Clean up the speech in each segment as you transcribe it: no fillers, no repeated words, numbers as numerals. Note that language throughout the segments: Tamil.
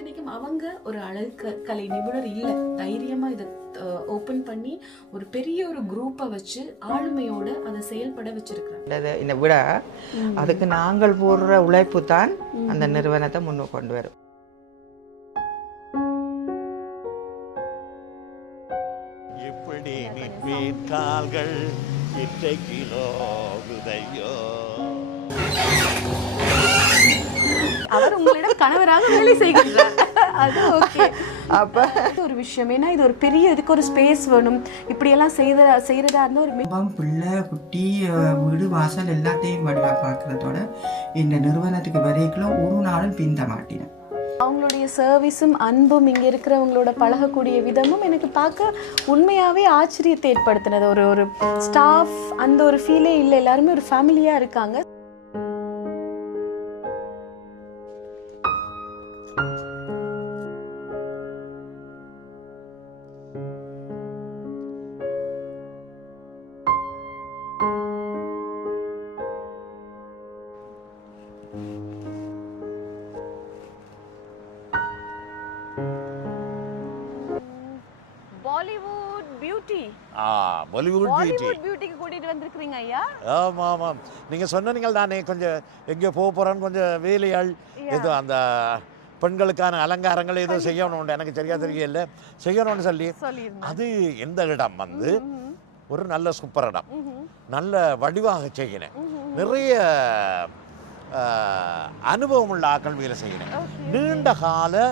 இத்தனைக்கும் அவங்க ஒரு அழகு கலை நிபுணர் இல்லை, தைரியமா இதை ஓபன் பண்ணி ஒரு பெரிய ஒரு குரூப்பை வச்சு ஆளுமையோட அதை செயல்பட வச்சிருக்கிறாங்க. இதை விட அதுக்கு நாங்கள் போடுற உழைப்பு தான் அந்த நிறுவனத்தை முன்னுக்கு கொண்டு வரும். எப்படி நிற்பேன் கால்கள் இன்றைக்கிலோ உதையோ. அவர் உங்களிடம் கணவராக வேலை செய்கிறார், அது ஓகே. அப்ப ஒரு விஷயம், ஏன்னா இது ஒரு பெரிய இதுக்கு ஒரு ஸ்பேஸ் வேணும். இப்படியெல்லாம் செய்யறதா இருந்தா ஒரு பிள்ளை குட்டி வீடு வாசல் எல்லாத்தையும் வடிவா பார்க்கறதோட இந்த நிறுவனத்துக்கு வரைக்கும் ஒரு நாளும் பிந்த மாட்டேன். அவங்களுடைய சர்வீஸும் அன்பும் இங்கே இருக்கிறவங்களோட பழகக்கூடிய விதமும் எனக்கு பார்க்க உண்மையாகவே ஆச்சரியத்தை ஏற்படுத்தினது. ஒரு ஸ்டாஃப் அந்த ஒரு ஃபீலே இல்லை, எல்லாருமே ஒரு ஃபேமிலியாக இருக்காங்க. பியூட்டிக்கு கூட்டிட்டு வந்திருக்கீங்க ஐயா. ஆமா ஆமாம், நீங்க சொன்னீங்கள் தானே கொஞ்சம் எங்கே போக போறேன்னு, கொஞ்சம் வேலையாள் ஏதோ அந்த பெண்களுக்கான அலங்காரங்கள் ஏதோ செய்யணும், எனக்கு சரியா தெரியல, செய்யணும்னு சொல்லி. அது எந்த இடம் வந்து ஒரு நல்ல சூப்பர் இடம், நல்ல வடிவாக செய்யணும், நிறைய அனுபவம் உள்ள ஆக்கள் வேலை செய்யணும், நீண்ட கால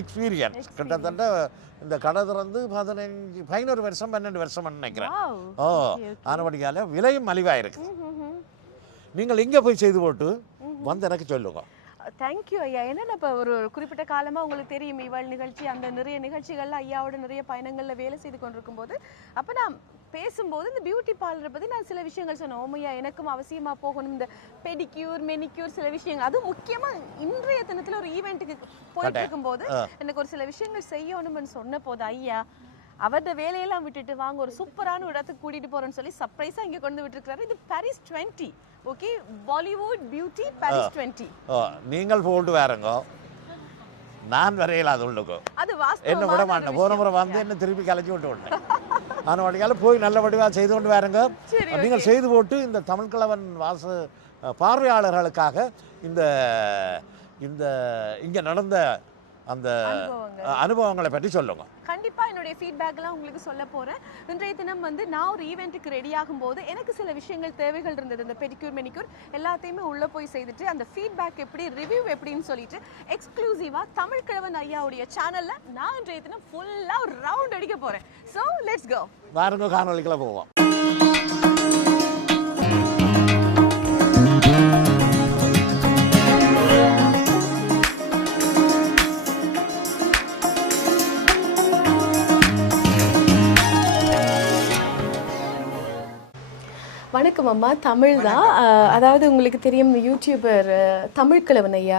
எக்ஸ்பீரியன்ஸ். கிட்டத்தட்ட இந்த கடை திறந்து 11 வருஷம் 12 வருஷம் நினைக்கிறேன். ஆனபடியால விலையும் மலிவாக இருக்கு. நீங்கள் இங்கே போய் செய்து போட்டு வந்து எனக்கு சொல்லுங்க. தேங்க்யூ ஐயா. ஏன்னா இப்போ ஒரு குறிப்பிட்ட காலமாக உங்களுக்கு தெரியும் இவள் நிகழ்ச்சி, அந்த நிறைய நிகழ்ச்சிகள்ல ஐயாவோட நிறைய பயணங்களில் வேலை செய்து கொண்டிருக்கும் போது அப்போ நான் பேசும்போது இந்த பியூட்டி பார்லரை பற்றி நான் சில விஷயங்கள் சொன்னேன். ஓமையா எனக்கும் அவசியமாக போகணும், இந்த பெடிக்யூர் மெனிக்யூர் சில விஷயங்கள், அதுவும் முக்கியமாக இன்றைய தினத்தில் ஒரு ஈவெண்ட்டுக்கு போயிட்டு இருக்கும்போது எனக்கு ஒரு சில விஷயங்கள் செய்யணும்னு சொன்ன போது ஐயா அவரோட வேலையெல்லாம் விட்டுட்டு வாங்க ஒரு சூப்பரான இடத்துக்கு கூட்டிட்டு போறேன்னு சொல்லி சர்ப்ரைஸா இங்க கொண்டு விட்டுருக்காரு. இது Paris 20, okay, Bollywood beauty Paris 20. நீங்கள் போட்டு வேறங்க, நான் வரையில அது உள்ளுக்கு அது வாஸ்தவமா என்ன விட மாட்டேன். போன முறை வந்து என்ன திருப்பி கலைச்சி விட்டு விட்டேன். ஆனால் வழியால போய் நல்ல வடிவா செய்து கொண்டு வேறங்க. நீங்கள் செய்து போட்டு இந்த தமிழ் கிழவன் பார்வையாளர்களுக்காக இந்த இந்த இங்க நடந்த அந்த அனுபவங்களை பற்றி சொல்லுங்க. கண்டிப்பா என்னுடைய ஃபீட்பேக்லாம் உங்களுக்கு சொல்ல போறேன். இன்றைய தினம் வந்து நான் ஒரு ஈவெண்ட்டுக்கு ரெடி ஆகும்போது எனக்கு சில விஷயங்கள் தேவைகள் இருந்தது. இந்த பெடிக்யூர் மெனிக்யூர் எல்லாத்தையுமே உள்ள போய் செய்துட்டு அந்த ஃபீட்பேக் எப்படி, ரிவ்யூ எப்படின்னு சொல்லிட்டு எக்ஸ்க்ளூசிவா தமிழ் கிழவன் ஐயாவுடைய சேனல்ல நான் இன்றைய தினம் ஃபுல்லா ஒரு ரவுண்ட் அடிக்க போறேன். So let's go. வாருங்க, காணொளிக்குள்ள போவோம். வணக்கம் அம்மா, தமிழ் தான். அதாவது உங்களுக்கு தெரியும் யூடியூபர் தமிழ் கிழவன் ஐயா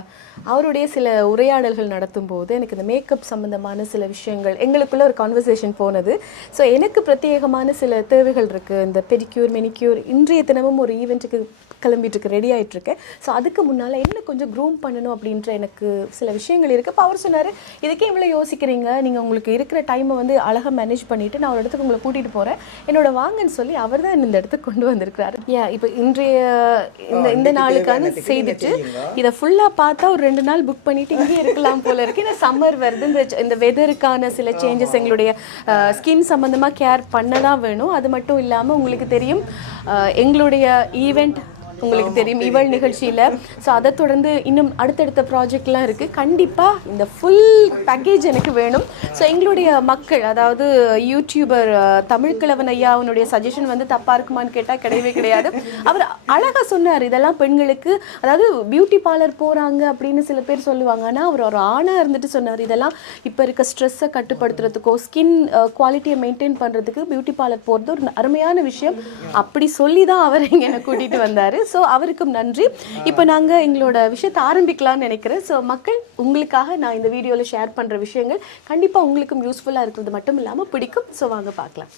அவருடைய சில உரையாடல்கள் நடத்தும் போது எனக்கு இந்த மேக்கப் சம்மந்தமான சில விஷயங்கள் எங்களுக்குள்ள ஒரு கான்வர்சேஷன் போனது. ஸோ எனக்கு பிரத்யேகமான சில தேவைகள் இருக்குது. இந்த பெடிக்யூர் மெனிக்யூர் இன்றைய தினமும் ஒரு ஈவெண்ட்டுக்கு கிளம்பிட்டு இருக்கு, ரெடி ஆகிட்டு இருக்கேன். ஸோ அதுக்கு முன்னால் என்ன கொஞ்சம் க்ரூம் பண்ணணும் அப்படின்ற எனக்கு சில விஷயங்கள் இருக்குது. இப்போ அவர் சொன்னார், இதுக்கே இவ்வளோ யோசிக்கிறீங்க, நீங்கள் உங்களுக்கு இருக்கிற டைமை வந்து அழகாக மேனேஜ் பண்ணிவிட்டு நான் ஒரு இடத்துக்கு உங்களை கூட்டிகிட்டு போகிறேன், என்னோட வாங்கன்னு சொல்லி அவர் தான் இந்த இடத்துக்கு கொண்டு வந்திருக்கிறாரு. ஏன் இப்போ இன்றைய இந்த நாளுக்கான செய்துட்டு இதை ஃபுல்லாக பார்த்தா ஒரு 2 நாள் புக் பண்ணிவிட்டு இங்கே இருக்கலாம் போல இருக்குது. இந்த சம்மர் வருது, இந்த வெதருக்கான சில சேஞ்சஸ் எங்களுடைய ஸ்கின் சம்மந்தமாக கேர் பண்ண தான் வேணும். அது மட்டும் இல்லாமல் உங்களுக்கு தெரியும் எங்களுடைய ஈவெண்ட் உங்களுக்கு தெரியும் இவள் நிகழ்ச்சியில். ஸோ அதை தொடர்ந்து இன்னும் அடுத்தடுத்த ப்ராஜெக்ட்லாம் இருக்குது. கண்டிப்பாக இந்த ஃபுல் பேக்கேஜ் எனக்கு வேணும். ஸோ எங்களுடைய மக்கள், அதாவது யூடியூபர் தமிழ் கிழவன் ஐயா அவனுடைய சஜஷன் வந்து தப்பாக இருக்குமான்னு கேட்டால் கிடையவே கிடையாது. அவர் அழகாக சொன்னார், இதெல்லாம் பெண்களுக்கு, அதாவது பியூட்டி பார்லர் போகிறாங்க அப்படின்னு சில பேர் சொல்லுவாங்க, ஆனால் அவர் ஒரு ஆணாக இருந்துட்டு சொன்னார், இதெல்லாம் இப்போ இருக்க ஸ்ட்ரெஸ்ஸை கட்டுப்படுத்துறதுக்கோ ஸ்கின் குவாலிட்டியை மெயின்டைன் பண்ணுறதுக்கு பியூட்டி பார்லர் போகிறது ஒரு அருமையான விஷயம். அப்படி சொல்லி தான் அவர் இங்கே என்னை கூட்டிகிட்டு வந்தார். ஸோ அவருக்கும் நன்றி. இப்போ நாங்கள் எங்களோட விஷயத்தை ஆரம்பிக்கலாம்னு நினைக்கிறேன். ஸோ மக்கள், உங்களுக்காக நான் இந்த வீடியோவில் ஷேர் பண்ணுற விஷயங்கள் கண்டிப்பாக உங்களுக்கும் யூஸ்ஃபுல்லாக இருக்கிறது மட்டும் இல்லாமல் பிடிக்கும். ஸோ வாங்க பார்க்கலாம்.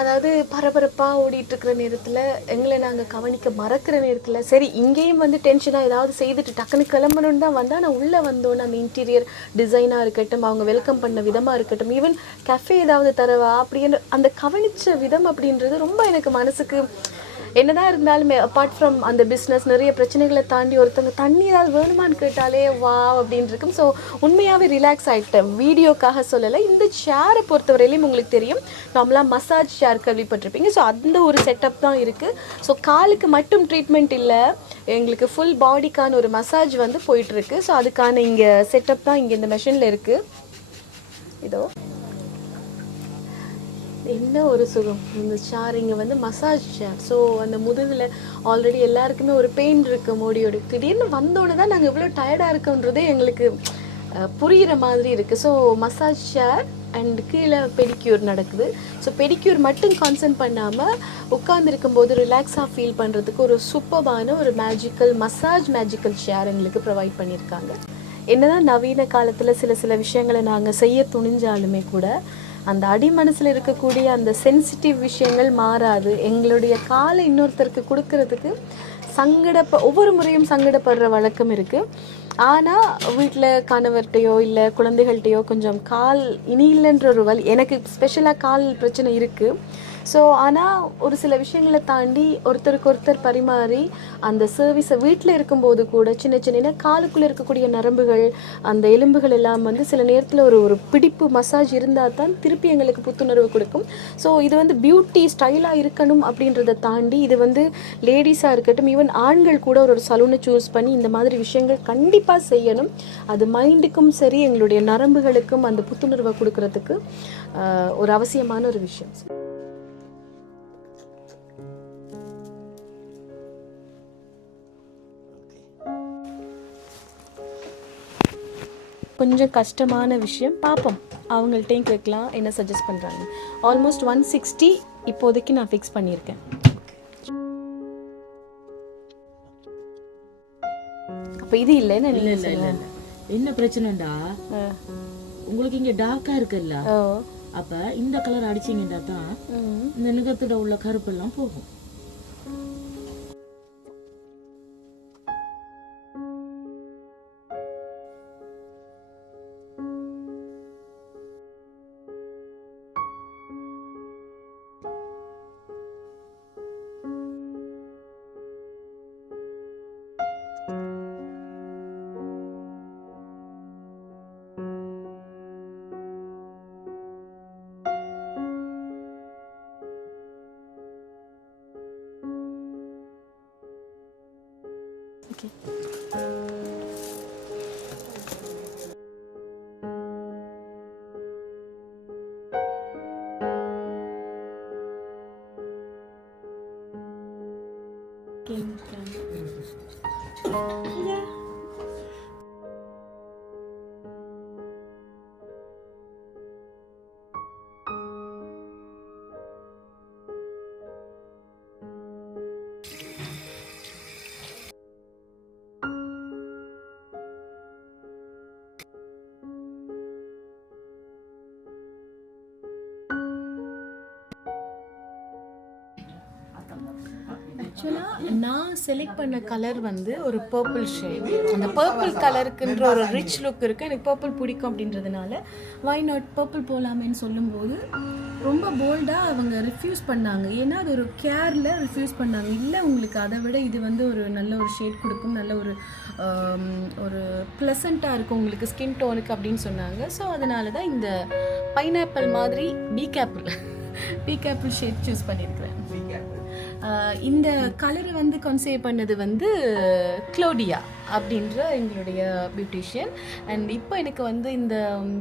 அதாவது பரபரப்பாக ஓடிட்டுருக்கிற நேரத்தில் எங்களை நாங்கள் கவனிக்க மறக்கிற நேரத்தில் சரி இங்கேயும் வந்து டென்ஷனாக ஏதாவது செய்துட்டு டக்குன்னு கிளம்பணுன்னு தான் வந்தால் நான் உள்ளே வந்தோன்னே அந்த இன்டீரியர் டிசைனாக இருக்கட்டும், அவங்க வெல்கம் பண்ண விதமாக இருக்கட்டும், ஈவன் கஃபே ஏதாவது தரவா அப்படின்னு அந்த கவனித்த விதம் அப்படின்றது ரொம்ப எனக்கு மனசுக்கு என்னதான் இருந்தாலுமே அப்பார்ட் ஃப்ரம் அந்த பிஸ்னஸ் நிறைய பிரச்சனைகளை தாண்டி ஒருத்தவங்க தண்ணி ஏதாவது வேணுமான்னு கேட்டாலே வா அப்படின்னு இருக்கும். ஸோ உண்மையாகவே ரிலாக்ஸ் ஆகிட்டேன். வீடியோக்காக சொல்லலை. இந்த சேரை பொறுத்தவரையிலையும் உங்களுக்கு தெரியும், நார்மலாக மசாஜ் சேர் கேள்விப்பட்டிருப்பீங்க. ஸோ அந்த ஒரு செட்டப் தான் இருக்குது. ஸோ காலுக்கு மட்டும் ட்ரீட்மெண்ட் இல்லை, எங்களுக்கு ஃபுல் பாடிக்கான ஒரு மசாஜ் வந்து போயிட்டுருக்கு. ஸோ அதுக்கான இங்கே செட்டப் தான் இங்கே இந்த மெஷினில் இருக்குது. இதோ என்ன ஒரு சுகம் இந்த சேர். இங்கே வந்து மசாஜ் சேர். ஸோ அந்த முதுகில் ஆல்ரெடி எல்லாருக்குமே ஒரு பெயின் இருக்கு மோடியோட. திடீர்னு வந்தோடனே தான் நாங்கள் இவ்வளோ டயர்டாக இருக்கோன்றதே எங்களுக்கு புரிகிற மாதிரி இருக்குது. ஸோ மசாஜ் சேர் அண்ட் கீழே பெடிக்யூர் நடக்குது. ஸோ பெடிக்யூர் மட்டும் கான்சன்ட் பண்ணாமல் உட்காந்துருக்கும்போது ரிலாக்ஸாக ஃபீல் பண்ணுறதுக்கு ஒரு சூப்பர்பான ஒரு மேஜிக்கல் சேர் எங்களுக்கு ப்ரொவைட் பண்ணியிருக்காங்க. என்னதான் நவீன காலத்தில் சில விஷயங்களை நாங்கள் செய்ய துணிஞ்சாலுமே கூட அந்த அடிமனசில் இருக்கக்கூடிய அந்த சென்சிட்டிவ் விஷயங்கள் மாறாது. எங்களுடைய காலை இன்னொருத்தருக்கு கொடுக்கறதுக்கு ஒவ்வொரு முறையும் சங்கடப்படுற வழக்கம் இருக்குது. ஆனால் வீட்டில் கணவர்கிட்டையோ இல்லை குழந்தைகள்கிட்டையோ கொஞ்சம் கால் இனி இல்லைன்ற ஒரு வலி, எனக்கு ஸ்பெஷலாக கால் பிரச்சனை இருக்குது. ஸோ ஆனால் ஒரு சில விஷயங்களை தாண்டி ஒருத்தருக்கு ஒருத்தர் பரிமாறி அந்த சர்வீஸை வீட்டில் இருக்கும்போது கூட சின்ன காலுக்குள்ளே இருக்கக்கூடிய நரம்புகள் அந்த எலும்புகள் எல்லாம் வந்து சில நேரத்தில் ஒரு பிடிப்பு மசாஜ் இருந்தால் தான் திருப்பி எங்களுக்கு புத்துணர்வு கொடுக்கும். ஸோ இது வந்து பியூட்டி ஸ்டைலாக இருக்கணும் அப்படின்றத தாண்டி இது வந்து லேடிஸாக இருக்கட்டும், ஈவன் ஆண்கள் கூட ஒரு சலூனை சூஸ் பண்ணி இந்த மாதிரி விஷயங்கள் கண்டிப்பாக செய்யணும். அது மைண்டுக்கும் சரி எங்களுடைய நரம்புகளுக்கும் அந்த புத்துணர்வை கொடுக்கறதுக்கு ஒரு அவசியமான ஒரு விஷயம். கொஞ்சம் கஷ்டமான விஷயம், பார்ப்போம் அவங்கள்ட்டையும் கேட்கலாம் என்ன சஜஸ்ட் பண்ணுறாங்க. ஆல்மோஸ்ட் 160 இப்போதைக்கு நான் ஃபிக்ஸ் பண்ணியிருக்கேன். அப்போ இது இல்லைன்னு இல்லை என்ன பிரச்சனைடா, உங்களுக்கு இங்கே டார்க்காக இருக்குல்ல, அப்போ இந்த கலர் அடிச்சிங்கன்னா தான் இந்த நிகத்தோட உள்ள கருப்பெல்லாம் போகும். Okay. Yeah. ஆக்சுவலாக நான் செலக்ட் பண்ண கலர் வந்து ஒரு பர்பிள் ஷேட். அந்த பர்பிள் கலருக்குன்ற ஒரு ரிச் லுக் இருக்குது, எனக்கு பர்பிள் பிடிக்கும் அப்படின்றதுனால வை நாட் பர்பிள் போகலாமேன்னு சொல்லும்போது ரொம்ப போல்டாக அவங்க ரிஃப்யூஸ் பண்ணாங்க. ஏன்னா அது ஒரு கேரில் ரிஃப்யூஸ் பண்ணாங்க. இல்லை உங்களுக்கு அதை விட இது வந்து ஒரு நல்ல ஒரு ஷேட் கொடுக்கும், நல்ல ஒரு ப்ளசண்ட்டாக இருக்கும் உங்களுக்கு ஸ்கின் டோனுக்கு அப்படின்னு சொன்னாங்க. ஸோ அதனால தான் இந்த பைனாப்பிள் மாதிரி பீகாப்பிள் ஷேட் சூஸ் பண்ணியிருக்கிறேன். இந்த கலரை வந்து கன்சீவ் பண்ணது வந்து க்ளோடியா அப்படின்ற எங்களுடைய பியூட்டிஷியன். அண்ட் இப்போ எனக்கு வந்து இந்த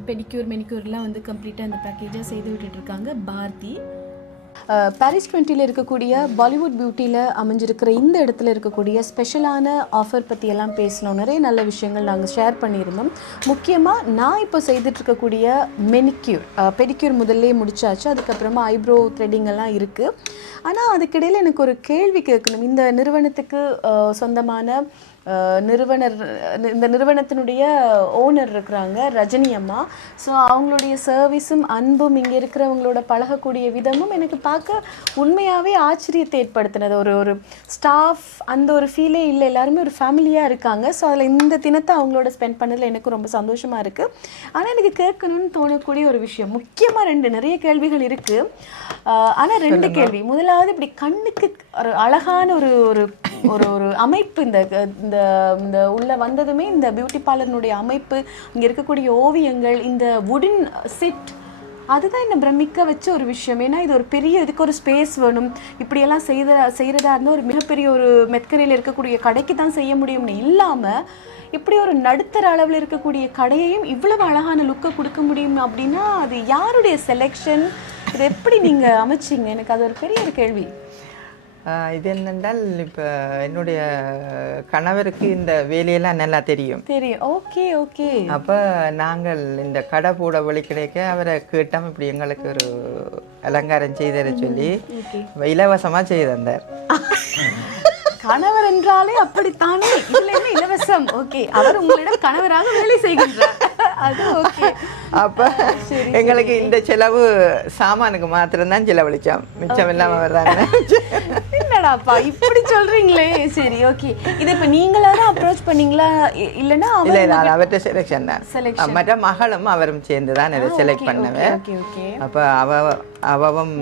பெடிக்யூர் மெனிக்யூர்லாம் வந்து கம்ப்ளீட்டாக அந்த பேக்கேஜாக செய்து விட்டுட்ருக்காங்க பாரதி. பாரிஸ் 20 இருக்கக்கூடிய பாலிவுட் பியூட்டியில் அமைஞ்சிருக்கிற இந்த இடத்துல இருக்கக்கூடிய ஸ்பெஷலான ஆஃபர் பற்றியெல்லாம் பேசணும். நிறைய நல்ல விஷயங்கள் நாங்கள் ஷேர் பண்ணியிருந்தோம். முக்கியமாக நான் இப்போ செய்துட்ருக்கக்கூடிய பெடிக்யூர் முதல்லே முடிச்சாச்சு. அதுக்கப்புறமா ஐப்ரோ த்ரெட்டிங் எல்லாம் இருக்குது. ஆனால் அதுக்கிடையில் எனக்கு ஒரு கேள்வி கேட்கணும். இந்த நிறுவனத்துக்கு சொந்தமான நிறுவனர், இந்த நிறுவனத்தினுடைய ஓனர் இருக்கிறாங்க ரஜினி அம்மா. ஸோ அவங்களுடைய சர்வீஸும் அன்பும் இங்கே இருக்கிறவங்களோட பழகக்கூடிய விதமும் எனக்கு பார்க்க உண்மையாகவே ஆச்சரியத்தை ஏற்படுத்தினது. ஒரு ஸ்டாஃப் அந்த ஒரு ஃபீலே இல்லை, எல்லாருமே ஒரு ஃபேமிலியாக இருக்காங்க. ஸோ அதில் இந்த தினத்தை அவங்களோட ஸ்பெண்ட் பண்ணதில் எனக்கு ரொம்ப சந்தோஷமாக இருக்குது. ஆனால் எனக்கு கேட்கணும்னு தோணக்கூடிய ஒரு விஷயம், முக்கியமாக நிறைய கேள்விகள் இருக்குது. ஆனால் 2 கேள்வி. முதலாவது, இப்படி கண்ணுக்கு ஒரு அழகான ஒரு ஒரு ஒரு அமைப்பு, இந்த உள்ள வந்ததுமே இந்த பியூட்டி பார்லர்னுடைய அமைப்பு, இங்கே இருக்கக்கூடிய ஓவியங்கள், இந்த வுடன் செட், அதுதான் என்னை பிரமிக்க வச்ச ஒரு விஷயம். ஏன்னா இது ஒரு பெரிய, இதுக்கு ஒரு ஸ்பேஸ் வேணும். இப்படியெல்லாம் செய்கிறதா இருந்தால் ஒரு மிகப்பெரிய ஒரு மெத்கரையில் இருக்கக்கூடிய கடைக்கு தான் செய்ய முடியும்னு இல்லாமல், இப்படி ஒரு நடுத்தர அளவில் இருக்கக்கூடிய கடையையும் இவ்வளவு அழகான லுக்கை கொடுக்க முடியும் அப்படின்னா அது யாருடைய செலெக்ஷன்? இதை எப்படி நீங்கள் அமைச்சிங்க? எனக்கு அது ஒரு பெரிய ஒரு கேள்வி. இது என்னென்றால், இப்போ என்னுடைய கணவருக்கு இந்த வேலையெல்லாம் நல்லா தெரியும். Okay okay. அப்போ நாங்கள் இந்த கடை போட வழி கிடைக்க அவரை கேட்டோம், இப்படி எங்களுக்கு ஒரு அலங்காரம் செய்தர சொல்லி இலவசமாக செய்து தந்தார். கணவர் என்றாலே அப்படித்தானே, இதுல என்ன இலவசம்? ஓகே, அவர் உங்களிடம் கணவராக வேலை செய்கின்றார், அது ஓகே. அப்ப எங்களுக்கு இந்த செலவு சாமானுக்கு மாத்திரம் தான் செலவழிச்சோம், மிச்சம் இல்லாம வர்றாங்க. என்னடாப்பா இப்படி சொல்றீங்களே? சரி, ஓகே. இது இப்ப நீங்களா தான் அப்ரோச் பண்ணீங்களா இல்லனா? இல்ல, அவர்கிட்ட செலெக்ஷன் தான். மற்ற மகளும் அவரும் சேர்ந்து தான் இதை செலக்ட் பண்ணவன். அப்ப அவவும்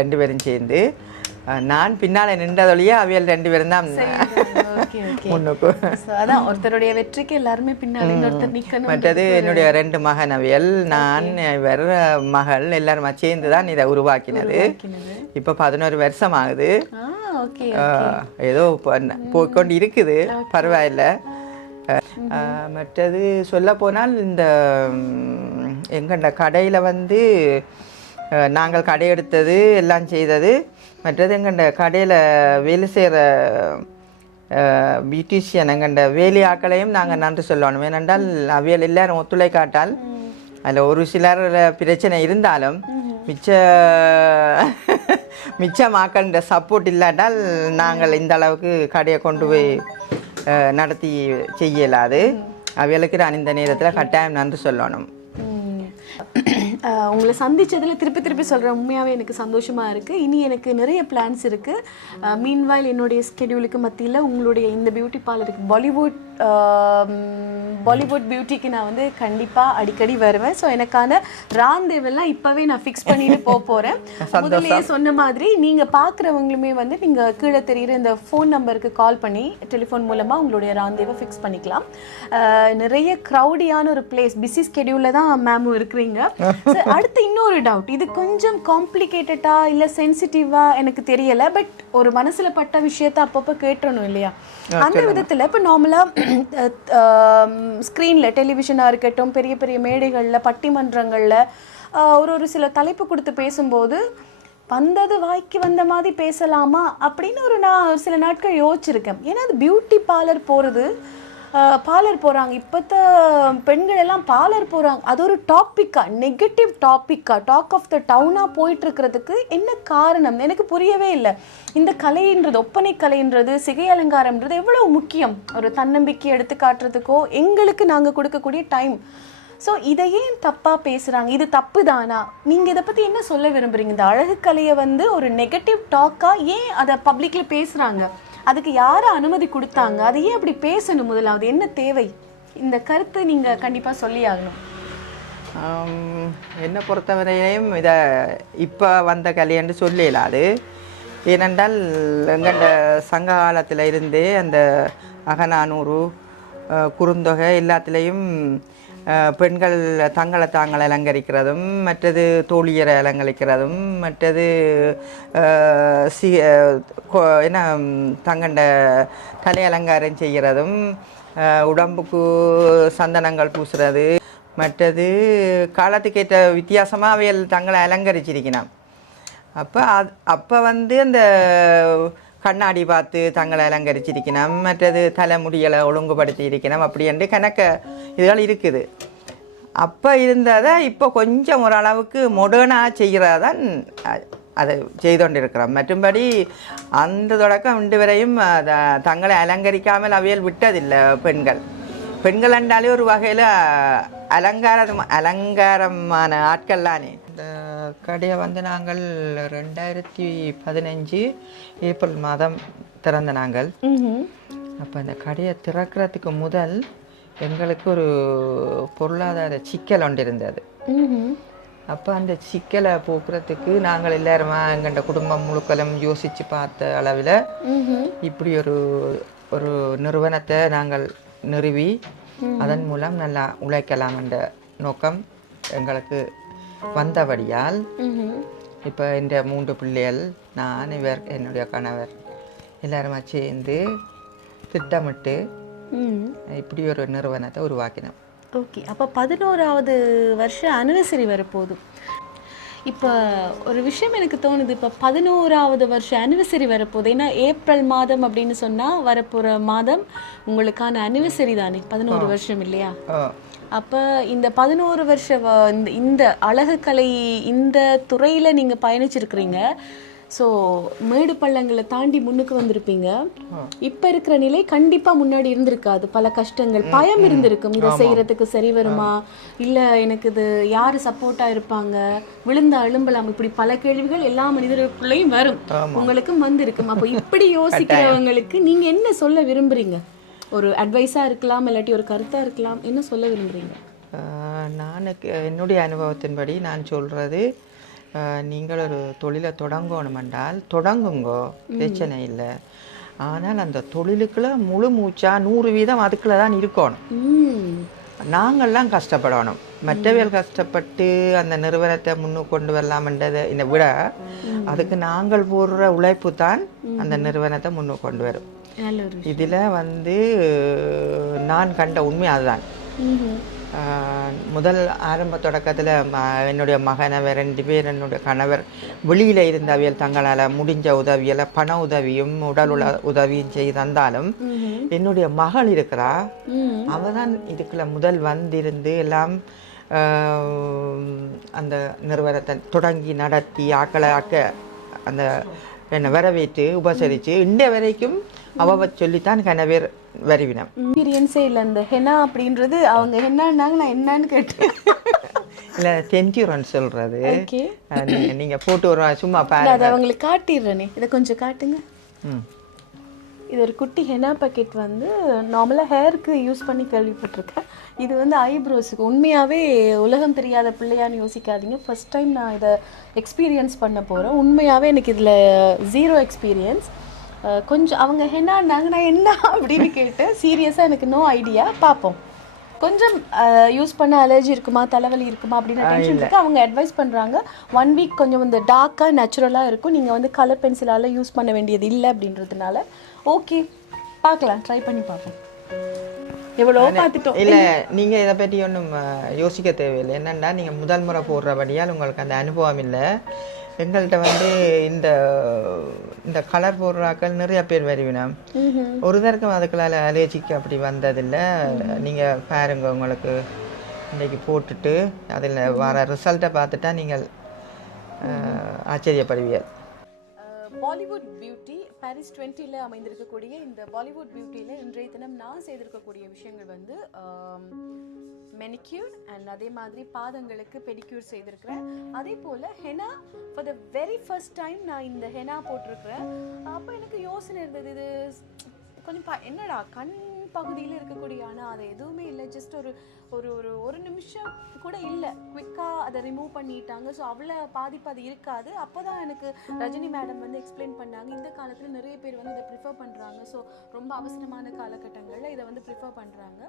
2 பேரும் சேர்ந்து, நான் பின்னால நின்றதொழிய அவியல் 2 பேரும் தான் முன்னுக்கு. அதான் ஒருத்தருடைய வெற்றிக்கு எல்லாருமே பின்னால இன்னொருத்தர் நிக்கணும். மற்றது என்னுடைய 2 மகன் அவியல், நான், இவர் மகள் எல்லாரும் சேர்ந்து தான் இதை உருவாக்கினது. இப்ப 11 வருஷம் ஆகுது. ஏதோ போய்கொண்டு இருக்குது, பரவாயில்ல. மற்றது சொல்ல போனால், இந்த எங்கண்ட கடையில் வந்து நாங்கள் கடை எடுத்தது எல்லாம் செய்தது. மற்றது எங்கண்ட கடையில் வேலை செய்கிற பியூட்டிஷியன் எங்கண்ட வேலையாக்களையும் நாங்கள் நன்றி சொல்லணும். ஏனென்றால் அவியல் எல்லாரும் ஒத்துழைக்காட்டால், அதில் ஒரு சிலர் பிரச்சனை இருந்தாலும் மிச்சமாக்கள்ன்ற சப்போர்ட் இல்லாட்டால் நாங்கள் இந்த அளவுக்கு கடையை கொண்டு போய் நடத்தி செய்யலாது. அவியலுக்கு நான் இந்த நேரத்தில் கட்டாயம் நன்றி சொல்லணும். உங்களை சந்திச்சதில் திருப்பி சொல்கிறேன், உண்மையாகவே எனக்கு சந்தோஷமாக இருக்குது. இனி எனக்கு நிறைய பிளான்ஸ் இருக்குது. மீன்வாயில் என்னுடைய ஸ்கெடியூலுக்கு மத்தியில் உங்களுடைய இந்த பியூட்டி பார்லருக்கு, பாலிவுட் பியூட்டிக்கு நான் வந்து கண்டிப்பாக அடிக்கடி வருவேன். ஸோ எனக்கான ராந்தேவெல்லாம் இப்போவே நான் ஃபிக்ஸ் பண்ணிட்டு போகிறேன். முதல்லையே சொன்ன மாதிரி நீங்கள் பார்க்குறவங்களுமே வந்து நீங்கள் கீழே தெரிகிற இந்த ஃபோன் நம்பருக்கு கால் பண்ணி டெலிஃபோன் மூலமாக உங்களுடைய ராந்தேவை ஃபிக்ஸ் பண்ணிக்கலாம். நிறைய க்ரௌடியான ஒரு பிளேஸ், பிஸி ஸ்கெடியூலில் தான் மேமும் இருக்கிறீங்க. அடுத்து இன்னொரு டவுட், இது கொஞ்சம் காம்ப்ளிகேட்டடா இல்லை சென்சிட்டிவா எனக்கு தெரியல, பட் ஒரு மனசுல பட்ட விஷயத்த அப்பப்போ கேட்டணும் இல்லையா? அந்த விதத்தில் இப்போ நார்மலாக ஸ்க்ரீனில் டெலிவிஷனாக இருக்கட்டும், பெரிய பெரிய மேடைகளில், பட்டிமன்றங்களில் ஒரு சில தலைப்பு கொடுத்து பேசும்போது வந்தது வாய்க்கு வந்த மாதிரி பேசலாமா அப்படின்னு நான் சில நாட்கள் யோசிச்சிருக்கேன். ஏன்னா அது பியூட்டி பார்லர் போகிறாங்க, இப்போத்த பெண்கள் எல்லாம் பார்லர் போகிறாங்க, அது ஒரு டாப்பிக்காக, நெகட்டிவ் டாப்பிக்காக, டாக் ஆஃப் த டவுனாக போயிட்டுருக்கிறதுக்கு என்ன காரணம் எனக்கு புரியவே இல்லை. இந்த கலைன்றது, ஒப்பனை கலைன்றது, சிகை அலங்காரம்ன்றது எவ்வளோ முக்கியம் ஒரு தன்னம்பிக்கை எடுத்து காட்டுறதுக்கோ எங்களுக்கு நாங்கள் கொடுக்கக்கூடிய டைம். ஸோ இதை ஏன் தப்பாக பேசுகிறாங்க? இது தப்பு தானா? நீங்கள் இதை பற்றி என்ன சொல்ல விரும்புகிறீங்க? இந்த அழகு கலையை வந்து ஒரு நெகட்டிவ் டாக்காக ஏன் அதை பப்ளிக்கில் பேசுகிறாங்க? அதுக்கு யாரை அனுமதி கொடுத்தாங்க? அதை ஏன் அப்படி பேசணும்? முதலாவது என்ன தேவை? இந்த கருத்தை நீங்கள் கண்டிப்பாக சொல்லி ஆகணும். என்னை பொறுத்தவரையிலையும் இதை இப்போ வந்த கலையென்று சொல்லலாது. ஏனென்றால் எங்கள்ட சங்க காலத்தில் இருந்தே அந்த அகநானூறு, குறுந்தொகை எல்லாத்துலேயும் பெண்கள் தங்களை தாங்கள் அலங்கரிக்கிறதும், மற்றது தோழியரை அலங்கரிக்கிறதும், மற்றது என்ன தங்கண்ட தலை அலங்காரம் செய்கிறதும், உடம்புக்கு சந்தனங்கள் பூசுறது, மற்றது காலத்துக்கேற்ற வித்தியாசமாக அவைகள் தங்களை அலங்கரிச்சிருக்கணும். அப்போ வந்து அந்த கண்ணாடி பார்த்து தங்களை அலங்கரிச்சிருக்கணும், மற்றது தலைமுடிகளை ஒழுங்குபடுத்தி இருக்கணும், அப்படி என்று கணக்க இதுகள் இருக்குது. அப்போ இருந்ததை இப்போ கொஞ்சம் ஓரளவுக்கு மொடர்னாக செய்கிறதான் அதை செய்து கொண்டிருக்கிறோம். மற்றும்படி அந்த தொடக்கம் இன்று வரையும் தங்களை அலங்கரிக்காமல் அவையில் விட்டதில்லை பெண்கள் என்றாலே ஒரு வகையில் அலங்காரமான ஆட்கள் தானே. இந்த கடையை வந்து நாங்கள் 2015 ஏப்ரல் மாதம் திறந்த நாங்கள். அப்போ இந்த கடையை திறக்கிறதுக்கு முதல் எங்களுக்கு ஒரு பொருளாதார சிக்கல் ஒன்று இருந்தது. அப்போ அந்த சிக்கலை போக்குறதுக்கு நாங்கள் எல்லாருமா எங்கள்ட குடும்பம் முழுக்களும் யோசித்து பார்த்த அளவில் இப்படி ஒரு நிறுவனத்தை நாங்கள் நிறுவி அதன் மூலம் நல்லா உழைக்கலாம் என்ற நோக்கம் எங்களுக்கு வந்தபடியால் இப்போ இந்த 3 பிள்ளைகள், நான், என்னுடைய கணவர் எல்லாருமா சேர்ந்து திட்டமிட்டு இப்படி ஒரு நிறுவனத்தை உருவாக்கினோம். ஓகே, அப்போ 11வது வருஷம் அனிவர்சரி வரப்போகுது. இப்போ ஒரு விஷயம் எனக்கு தோணுது, இப்போ 11வது வருஷம் அனிவர்சரி வரப்போகுது. ஏன்னா ஏப்ரல் மாதம் அப்படின்னு சொன்னால் வரப்போகிற மாதம் உங்களுக்கான அனிவர்சரி தானே, 11 வருஷம் இல்லையா? அப்போ இந்த 11 வருஷம் இந்த அழகுக்கலை இந்த துறையில் நீங்கள் பயணிச்சிருக்கிறீங்க. ஸோ மேடு பள்ளங்களை தாண்டி முன்னுக்கு வந்திருப்பீங்க. இப்போ இருக்கிற நிலை கண்டிப்பாக முன்னாடி இருந்திருக்காது. பல கஷ்டங்கள், பயம் இருந்திருக்கும். இதை செய்கிறதுக்கு சரி வருமா, இல்லை எனக்கு இது யார் சப்போர்ட்டாக இருப்பாங்க, விழுந்தா எழும்பலாம், இப்படி பல கேள்விகள் எல்லா மனிதர்களுக்குள்ளேயும் வரும். உங்களுக்கும் வந்திருக்கும். அப்போ இப்படி யோசிக்கிறவங்களுக்கு நீங்கள் என்ன சொல்ல விரும்புகிறீங்க? ஒரு அட்வைஸாக இருக்கலாம், இல்லாட்டி ஒரு கருத்தாக இருக்கலாம், என்ன சொல்ல விரும்புகிறீங்க? என்னுடைய அனுபவத்தின்படி நான் சொல்கிறது, நீங்கள் ஒரு தொழிலை தொடங்கணும் என்றால் தொடங்குங்கோ, பிரச்சனை இல்லை. ஆனால் அந்த தொழிலுக்குள்ள முழு மூச்சா 100% அதுக்குள்ள தான் இருக்கணும். நாங்கள்லாம் கஷ்டப்படணும். மற்றவர்கள் கஷ்டப்பட்டு அந்த நிறுவனத்தை முன்னுக்கு கொண்டு வரலாம்ன்றதை என்னை விட அதுக்கு நாங்கள் போடுற உழைப்பு தான் அந்த நிறுவனத்தை முன்னுக்கு கொண்டு வரும். இதில் வந்து நான் கண்ட உண்மை அதுதான். முதல் ஆரம்ப தொடக்கத்தில் என்னுடைய மகனவர் 2 பேர், என்னுடைய கணவர் வெளியில் இருந்த அவியல் தங்களால் முடிஞ்ச உதவியில் பண உதவியும் உடல் உதவியும் செய்து தந்தாலும் என்னுடைய மகள் இருக்கிறா, அவள் தான் இதுக்குள்ள முதல் வந்திருந்து எல்லாம் அந்த நிறுவனத்தை தொடங்கி நடத்தி அந்த என்னை வரவேற்று உபசரித்து இன்றைய வரைக்கும் அவ சொல்லித்தான் கனவேர் வருவினம். எக்ஸ்பீரியன்ஸே இல்லை. அந்த ஹெனா அப்படின்றது அவங்க என்னன்னாங்க, நான் என்னன்னு கேட்டேன். இல்லை, டென்டியூரன் சொல்கிறது. நீங்கள் போட்டு ஒரு சும்மா பாருங்க, அதை அவங்களுக்கு காட்டிடுறேனே. இதை கொஞ்சம் காட்டுங்க. இது ஒரு குட்டி ஹெனா பாக்கெட் வந்து நார்மலாக ஹேருக்கு யூஸ் பண்ணி கேள்விப்பட்டிருக்கேன். இது வந்து ஐப்ரோஸுக்கு. உண்மையாகவே உலகம் தெரியாத பிள்ளையான்னு யோசிக்காதீங்க. ஃபர்ஸ்ட் டைம் நான் இதை எக்ஸ்பீரியன்ஸ் பண்ண போகிறேன். உண்மையாகவே எனக்கு இதில் 0 எக்ஸ்பீரியன்ஸ். கொஞ்சம் அவங்க என்னன்னாங்க, நான் என்ன அப்படின்னு கேட்டேன். சீரியஸாக எனக்கு நோ ஐடியா. பார்ப்போம். கொஞ்சம் யூஸ் பண்ண அலர்ஜி இருக்குமா, தலைவலி இருக்குமா அப்படின்னு டென்ஷன் இருக்குது. அவங்க அட்வைஸ் பண்ணுறாங்க 1 வீக் கொஞ்சம் இந்த டார்க்காக நேச்சுரலாக இருக்கும், நீங்கள் வந்து கலர் பென்சிலால் யூஸ் பண்ண வேண்டியது இல்லை அப்படின்றதுனால. ஓகே, பார்க்கலாம், ட்ரை பண்ணி பார்ப்போம். எவ்வளோ பார்த்துட்டோம். இல்லை, நீங்கள் இதை பற்றி ஒன்றும் யோசிக்க தேவையில்லை. என்னென்னா நீங்கள் முதல் முறை போடுறபடியால் உங்களுக்கு அந்த அனுபவம் இல்லை. எங்கள்கிட்ட வந்து இந்த கலர் போடுறாக்கள் நிறைய பேர் வருவினோம். ஒரு தரக்கும் அதுக்களால் அலர்ஜிக்கு அப்படி வந்ததில்லை. நீங்கள் பாருங்க, உங்களுக்கு இன்றைக்கி போட்டுட்டு அதில் வர ரிசல்ட்டை பார்த்துட்டா நீங்கள் ஆச்சரியப்படுவீர்கள். பாலிவுட் பியூட்டி பாரிஸ் 20ல் அமைந்திருக்கக்கூடிய இந்த பாலிவுட் பியூட்டியில் இன்றைய தினம் நான் செய்திருக்கக்கூடிய விஷயங்கள் வந்து மெனிக்யூர் அண்ட் அதே மாதிரி பாதங்களுக்கு பெடிக்யூர் செய்திருக்கிறேன். அதே போல் henna for the very first time நான் இந்த ஹெனா போட்டிருக்கிறேன். அப்போ எனக்கு யோசனை இருந்தது, இது கொஞ்சம் என்னடா கண் பகுதியில் இருக்கக்கூடிய, ஆனால் அது எதுவுமே இல்லை. ஜஸ்ட் ஒரு நிமிஷம் கூட இல்லை, குவிக்காக அதை ரிமூவ் பண்ணிட்டாங்க. ஸோ அவ்வளோ பாதிப்பு அது இருக்காது. அப்போ தான் எனக்கு ரஜினி மேடம் வந்து எக்ஸ்பிளைன் பண்ணாங்க, இந்த காலத்தில் நிறைய பேர் வந்து இதை ப்ரிஃபர் பண்ணுறாங்க. ஸோ ரொம்ப அவசரமான காலகட்டங்களில் இதை வந்து ப்ரிஃபர் பண்ணுறாங்க.